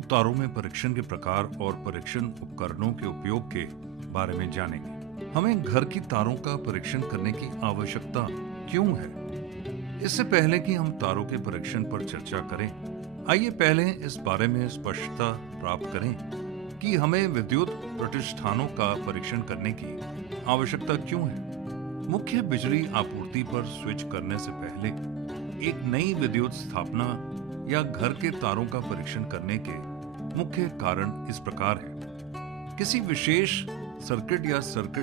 विद्युत तारों में परीक्षण के प्रकार और परीक्षण उपकरणों के उपयोग के बारे में जानेंगे। हमें घर की तारों का परीक्षण करने की आवश्यकता क्यों है? इससे पहले कि हम तारों के परीक्षण पर चर्चा करें, आइए पहले इस बारे में स्पष्टता प्राप्त करें कि हमें विद्युत प्रतिष्ठानों का परीक्षण करने की आवश्यकता क्यों है। मुख्य बिजली आपूर्ति पर स्विच करने से पहले एक नई विद्युत स्थापना या घर के तारों का परीक्षण करने के मुख्य कारण इस प्रकार है। किसी विशेष सर्किट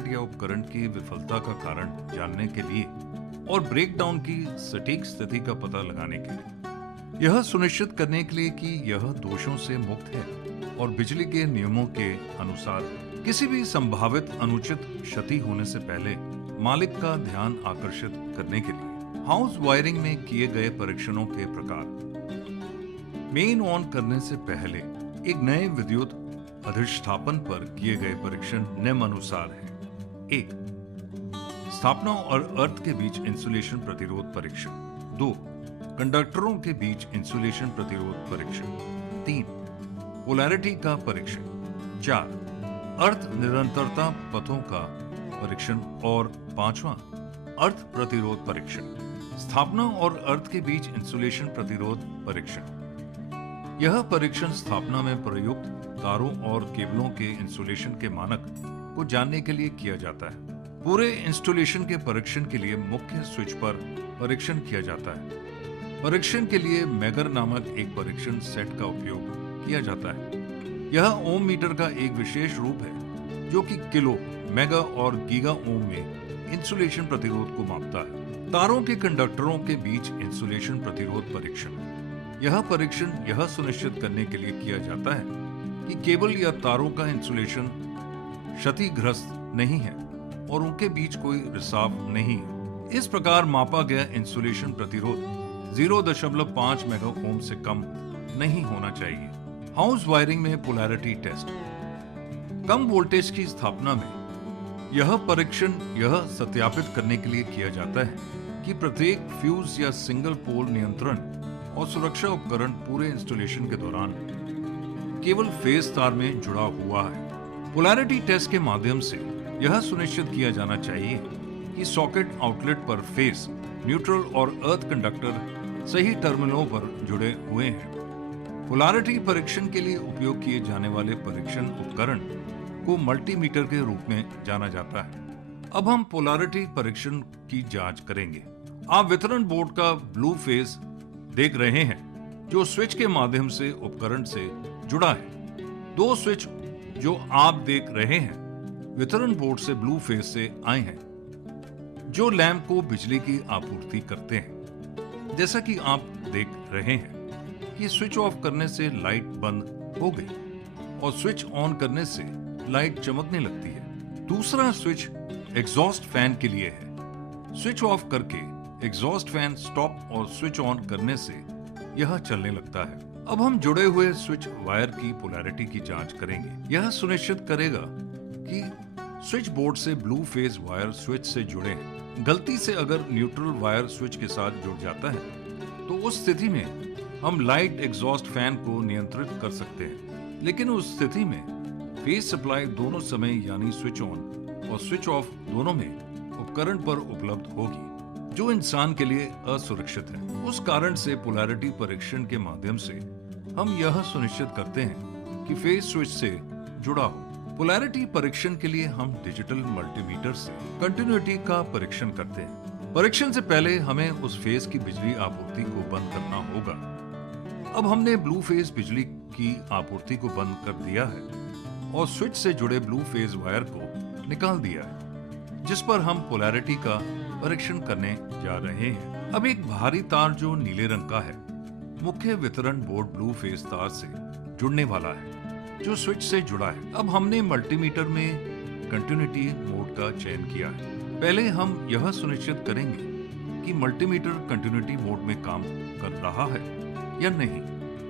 या उपकरण की विफलता का कारण जानने के लिए और ब्रेकडाउन की सटीक स्थिति का पता लगाने के लिए, यह सुनिश्चित करने के लिए कि यह दोषों से मुक्त है और बिजली के नियमों के अनुसार है। किसी भी संभावित अनुचित क्षति होने से पहले मालिक का ध्यान आकर्षित करने के लिए हाउस वायरिंग में किए गए परीक्षणों के प्रकार। मेन ऑन करने से पहले एक नए विद्युत अधिष्ठापन पर किए गए परीक्षण निम्नानुसार है। 1. स्थापना और अर्थ के बीच इंसुलेशन प्रतिरोध परीक्षण। 2. कंडक्टरों के बीच इंसुलेशन प्रतिरोध परीक्षण। 3. पोलैरिटी का परीक्षण। 4. अर्थ निरंतरता पथों का परीक्षण। और 5वां अर्थ प्रतिरोध परीक्षण। स्थापना और अर्थ के बीच इंसुलेशन प्रतिरोध परीक्षण। यह परीक्षण स्थापना में प्रयुक्त तारों और केबलों के इंसुलेशन के मानक को जानने के लिए किया जाता है। पूरे इंस्टॉलेशन के परीक्षण के लिए मुख्य स्विच पर परीक्षण किया जाता है। परीक्षण के लिए मेगर नामक एक परीक्षण सेट का उपयोग किया जाता है। यह ओम मीटर का एक विशेष रूप है जो कि किलो, मेगा और गीगा ओम में इंसुलेशन प्रतिरोध को मापता है। तारों के कंडक्टरों के बीच इंसुलेशन प्रतिरोध परीक्षण। यह परीक्षण यह सुनिश्चित करने के लिए किया जाता है कि केबल या तारों का इंसुलेशन क्षतिग्रस्त नहीं है और उनके बीच कोई रिसाव नहीं है। इस प्रकार मापा गया इंसुलेशन प्रतिरोध 0.5 मेगा ओम से कम नहीं होना चाहिए। हाउस वायरिंग में पोलैरिटी टेस्ट। कम वोल्टेज की स्थापना में यह परीक्षण यह सत्यापित करने के लिए किया जाता है कि प्रत्येक फ्यूज या सिंगल पोल नियंत्रण और सुरक्षा उपकरण पूरे इंस्टॉलेशन के दौरान केवल फेज तार में जुड़ा हुआ है। पोलैरिटी टेस्ट के माध्यम से यह सुनिश्चित किया जाना चाहिए कि सॉकेट आउटलेट पर फेज, न्यूट्रल और अर्थ कंडक्टर सही टर्मिनलों पर जुड़े हुए हैं। पोलैरिटी परीक्षण के लिए उपयोग किए जाने वाले परीक्षण उपकरण को मल्टीमीटर के रूप में जाना जाता है। अब हम पोलैरिटी परीक्षण की जांच करेंगे। आप वितरण बोर्ड का ब्लू फेज देख रहे हैं जो स्विच के माध्यम से उपकरण से जुड़ा है। 2 स्विच जो आप देख रहे हैं वितरण बोर्ड से ब्लू फेज से आए हैं जो लैंप को बिजली की आपूर्ति करते हैं। जैसा कि आप देख रहे हैं कि स्विच ऑफ करने से लाइट बंद हो गई और स्विच ऑन करने से लाइट चमकने लगती है। दूसरा स्विच एग्जॉस्ट फैन के लिए है। स्विच ऑफ करके एग्जॉस्ट फैन स्टॉप और स्विच ऑन करने से यह चलने लगता है। अब हम जुड़े हुए स्विच वायर की पोलैरिटी की जांच करेंगे। यह सुनिश्चित करेगा कि स्विच बोर्ड से ब्लू फेज वायर स्विच से जुड़े हैं। गलती से अगर न्यूट्रल वायर स्विच के साथ जुड़ जाता है तो उस स्थिति में हम लाइट एग्जॉस्ट फैन को नियंत्रित कर सकते हैं, लेकिन उस स्थिति में फेज सप्लाई दोनों समय यानी स्विच ऑन और स्विच ऑफ दोनों में उपकरण पर उपलब्ध होगी जो इंसान के लिए असुरक्षित है। उस कारण से पोलैरिटी परीक्षण के माध्यम से हम यह सुनिश्चित करते हैं कि फेज स्विच से जुड़ा हो। पोलैरिटी परीक्षण के लिए हम डिजिटल मल्टीमीटर से कंटिन्यूटी का परीक्षण करते हैं। परीक्षण से पहले हमें उस फेज की बिजली आपूर्ति को बंद करना होगा। अब हमने ब्लू फेज बिजली की आपूर्ति को बंद कर दिया है और स्विच से जुड़े ब्लू फेज वायर को निकाल दिया है जिस पर हम पोलैरिटी का परीक्षण करने जा रहे हैं। अब एक भारी तार जो नीले रंग का है मुख्य वितरण बोर्ड ब्लू फेज तार से जुड़ने वाला है जो स्विच से जुड़ा है। अब हमने मल्टीमीटर में कंटिन्यूटी मोड का चयन किया है। पहले हम यह सुनिश्चित करेंगे कि मल्टीमीटर कंटिन्यूटी मोड में काम कर रहा है या नहीं,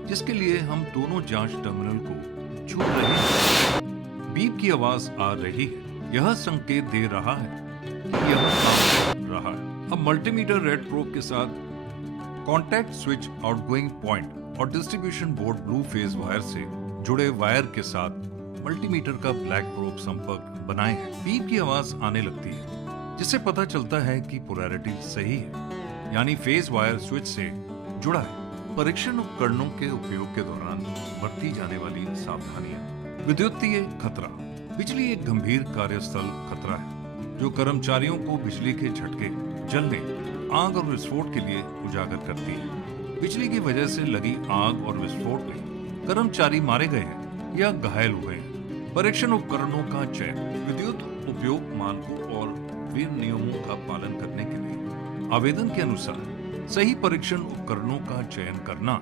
जिसके लिए हम दोनों जांच टर्मिनल को छू रहे हैं। बीप की आवाज आ रही है। यह संकेत दे रहा है कि यह काम कर रहा है। अब मल्टीमीटर रेड प्रोब के साथ कॉन्टैक्ट स्विच आउटगोइंग पॉइंट और distribution board blue phase wire से जुड़े वायर के साथ मल्टीमीटर का ब्लैक प्रोब संपर्क बनाए हैं। बीप की आवाज आने लगती है, जिससे पता चलता है कि पोलैरिटी सही है, यानी फेज वायर स्विच से जुड़ा है। परीक्षण उपकरणों के उपयोग के दौरान बरती जाने वाली सावधानियां। विद्युतीय खतरा। बिजली एक गंभीर कार्यस्थल खतरा है जो कर्मचारियों को बिजली के झटके, जलने, आग और विस्फोट के लिए उजागर करती है। बिजली की वजह से लगी आग और विस्फोट में कर्मचारी मारे गए हैं या घायल हुए हैं। परीक्षण उपकरणों का चयन। विद्युत उपयोग मानकों और विनियमों का पालन करने के लिए आवेदन के अनुसार सही परीक्षण उपकरणों का चयन करना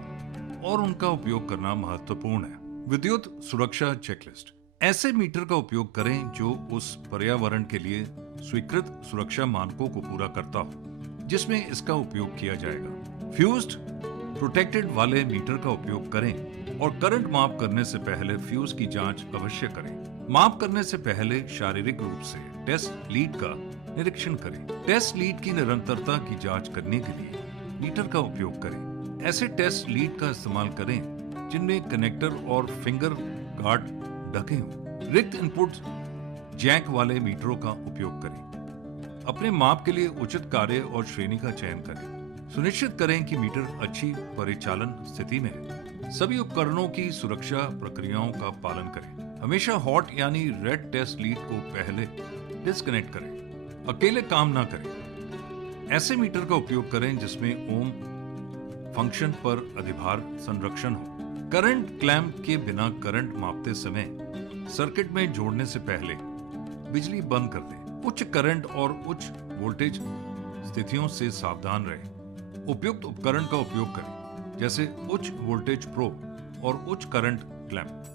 और उनका उपयोग करना महत्वपूर्ण है। विद्युत सुरक्षा चेकलिस्ट। ऐसे मीटर का उपयोग करें जो उस पर्यावरण के लिए स्वीकृत सुरक्षा मानकों को पूरा करता हो जिसमें इसका उपयोग किया जाएगा। फ्यूज्ड प्रोटेक्टेड वाले मीटर का उपयोग करें और करंट माप करने से पहले फ्यूज की जांच अवश्य करें। माप करने से पहले शारीरिक रूप से टेस्ट लीड का निरीक्षण करें। टेस्ट लीड की निरंतरता की जांच करने के लिए मीटर का उपयोग करें। ऐसे टेस्ट लीड का इस्तेमाल करें जिनमें कनेक्टर और फिंगर गार्ड ढके हों। रिक्त इनपुट जैक वाले मीटरों का उपयोग करें। अपने माप के लिए उचित कार्य और श्रेणी का चयन करें। सुनिश्चित करें कि मीटर अच्छी परिचालन स्थिति में है। सभी उपकरणों की सुरक्षा प्रक्रियाओं का पालन करें। हमेशा हॉट यानी रेड टेस्ट लीड को पहले डिस्कनेक्ट करें। अकेले काम ना करें। ऐसे मीटर का उपयोग करें जिसमें ओम फंक्शन पर अधिभार संरक्षण हो। करंट क्लैंप के बिना करंट मापते समय सर्किट में जोड़ने से पहले बिजली बंद कर दें। उच्च करंट और उच्च वोल्टेज स्थितियों से सावधान रहें। उपयुक्त उपकरण का उपयोग करें, जैसे उच्च वोल्टेज प्रोब और उच्च करंट क्लैंप।